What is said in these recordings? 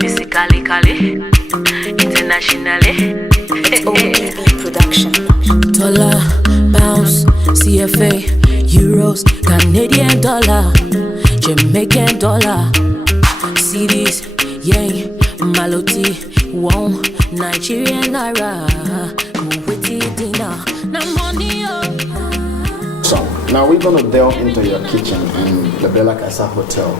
Physically, internationally. It's OBB production. Dollar, pounds, CFA, euros, Canadian dollar, Jamaican dollar, CDs, yen, maloti, won, Nigerian naira, Kuwaiti dinar, na money oh. So now we're going to delve into your kitchen in the Cassa Hotel.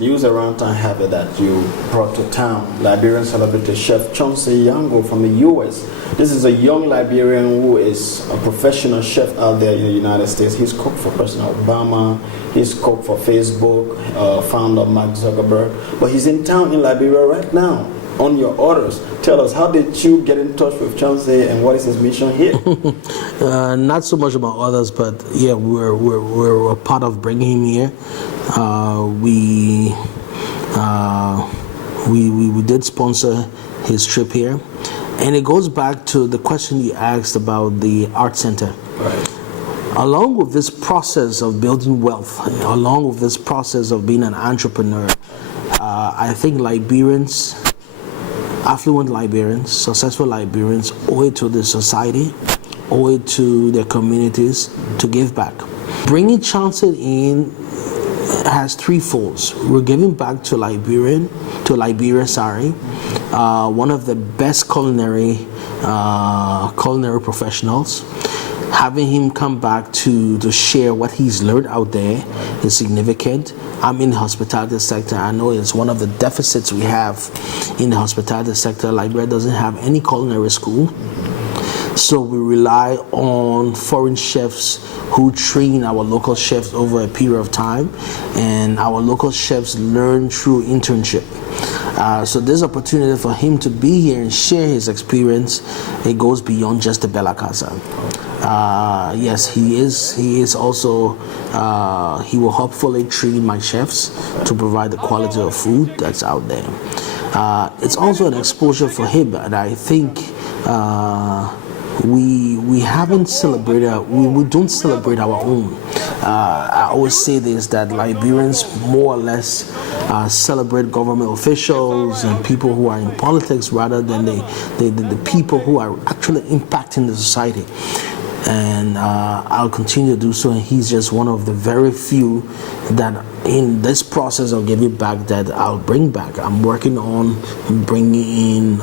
News around town have it that you brought to town Liberian celebrity chef Cassa2 from the US. This is a young Liberian who is a professional chef out there in the United States. He's cooked for President Obama, he's cooked for Facebook, founder Mark Zuckerberg, but he's in town in Liberia right now on your orders. Tell us, how did you get in touch with Cassa2 and what is his mission here? Not so much about others, but yeah, we're a part of bringing him here. We did sponsor his trip here, and it goes back to the question you asked about the art center. Right. Along with this process of building wealth, along with this process of being an entrepreneur, I think Liberians, affluent Liberians, successful Liberians, owe it to the society, owe it to their communities to give back. Bringing Cassa2 in has three folds. We're giving back to Liberia, one of the best culinary professionals. Having him come back to share what he's learned out there is significant. I'm in the hospitality sector. I know it's one of the deficits we have in the hospitality sector. Liberia doesn't have any culinary school. So we rely on foreign chefs who train our local chefs over a period of time, and our local chefs learn through internship. So this opportunity for him to be here and share his experience, it goes beyond just the Cassa. Yes, he is also, he will hopefully train my chefs to provide the quality of food that's out there. It's also an exposure for him, and I think we haven't celebrated, we don't celebrate our own. I always say this, that Liberians more or less celebrate government officials and people who are in politics rather than the people who are actually impacting the society. And I'll continue to do so, and he's just one of the very few that in this process of giving back that I'll bring back. I'm working on bringing in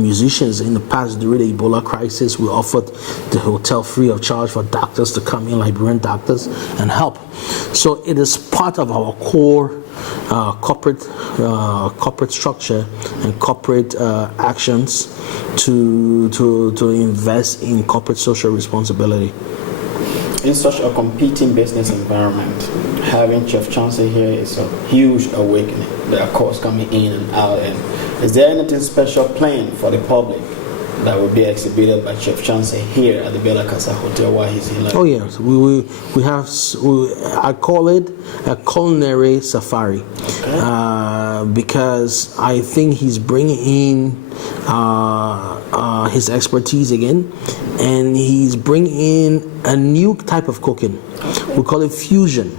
musicians. In the past, during the Ebola crisis, we offered the hotel free of charge for doctors to come in, Liberian doctors, and help. So it is part of our core corporate structure and corporate actions to invest in corporate social responsibility. In such a competing business environment, having Chef Cassa2 here is a huge awakening. There are calls coming in and out. And is there anything special planned for the public that will be exhibited by Chef Cassa2 here at the Cassa Hotel while he's here? Oh yes, we have. I call it a culinary safari, okay. Because I think he's bringing in his expertise again, and he's bringing in a new type of cooking. We call it fusion.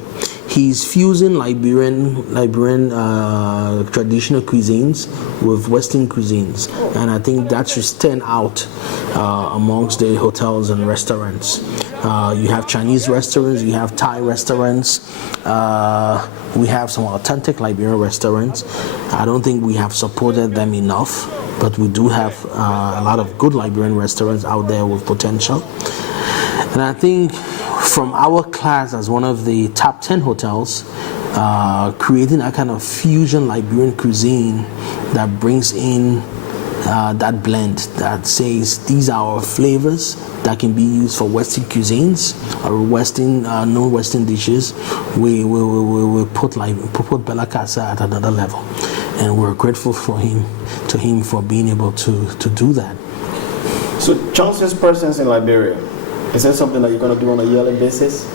He's fusing Liberian traditional cuisines with Western cuisines, and I think that should stand out amongst the hotels and restaurants. You have Chinese restaurants, you have Thai restaurants, we have some authentic Liberian restaurants. I don't think we have supported them enough, but we do have a lot of good Liberian restaurants out there with potential. And I think from our class as one of the top 10 hotels, creating a kind of fusion Liberian cuisine that brings in that blend that says these are our flavors that can be used for Western cuisines or Western non-Western dishes. We put Cassa2 at another level, and we're grateful to him for being able to do that. So Cassa2's presence in Liberia, is that something that you're going to do on a yearly basis?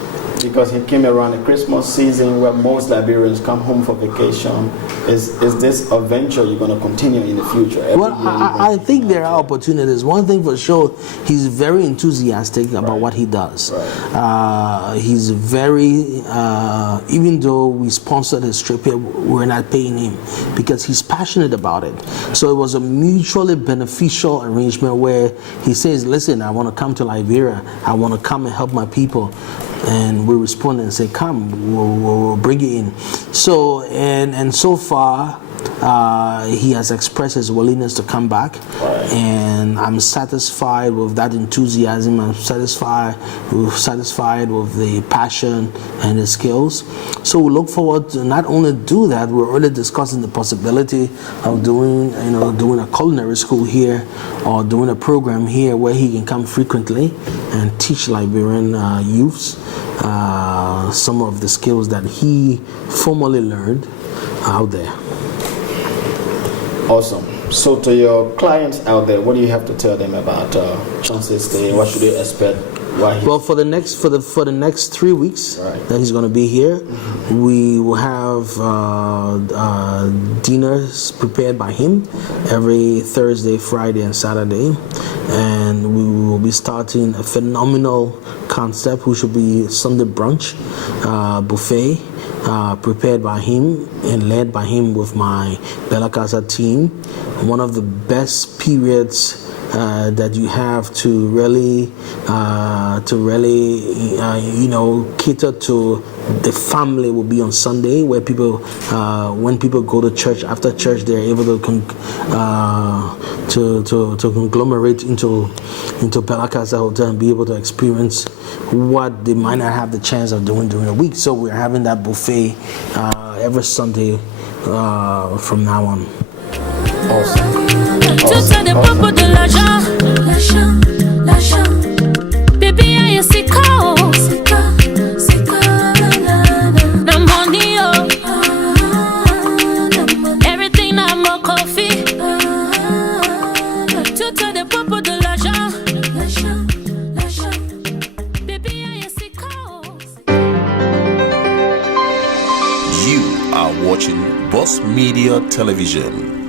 because he came around the Christmas season where most Liberians come home for vacation. Is this a venture you're going to continue in the future? Well, I think there are opportunities. One thing for sure, he's very enthusiastic about what he does. Right. He's very, even though we sponsored his trip here, we're not paying him because he's passionate about it. So it was a mutually beneficial arrangement where he says, listen, I want to come to Liberia. I want to come and help my people. And we respond and say, come, we'll bring you in. So, and so far, he has expressed his willingness to come back, and I'm satisfied with that enthusiasm. I'm satisfied with the passion and the skills. So we look forward to not only do that, we're already discussing the possibility of doing a culinary school here, or doing a program here where he can come frequently and teach Liberian youths some of the skills that he formerly learned out there. Awesome. So to your clients out there, what do you have to tell them about Chauncey's stay? What should they expect? Well, for the next 3 weeks that he's going to be here, we will have dinners prepared by him every Thursday, Friday, and Saturday, and we will be starting a phenomenal concept, which will be Sunday brunch buffet. Prepared by him and led by him with my Cassa2 team. One of the best periods that you have to really cater to the family will be on Sunday, where people, when people go to church, after church, they're able to conglomerate into Cassa2 Hotel and be able to experience what they might not have the chance of doing during the week. So we're having that buffet every Sunday from now on. Awesome. You are watching Boss Media Television.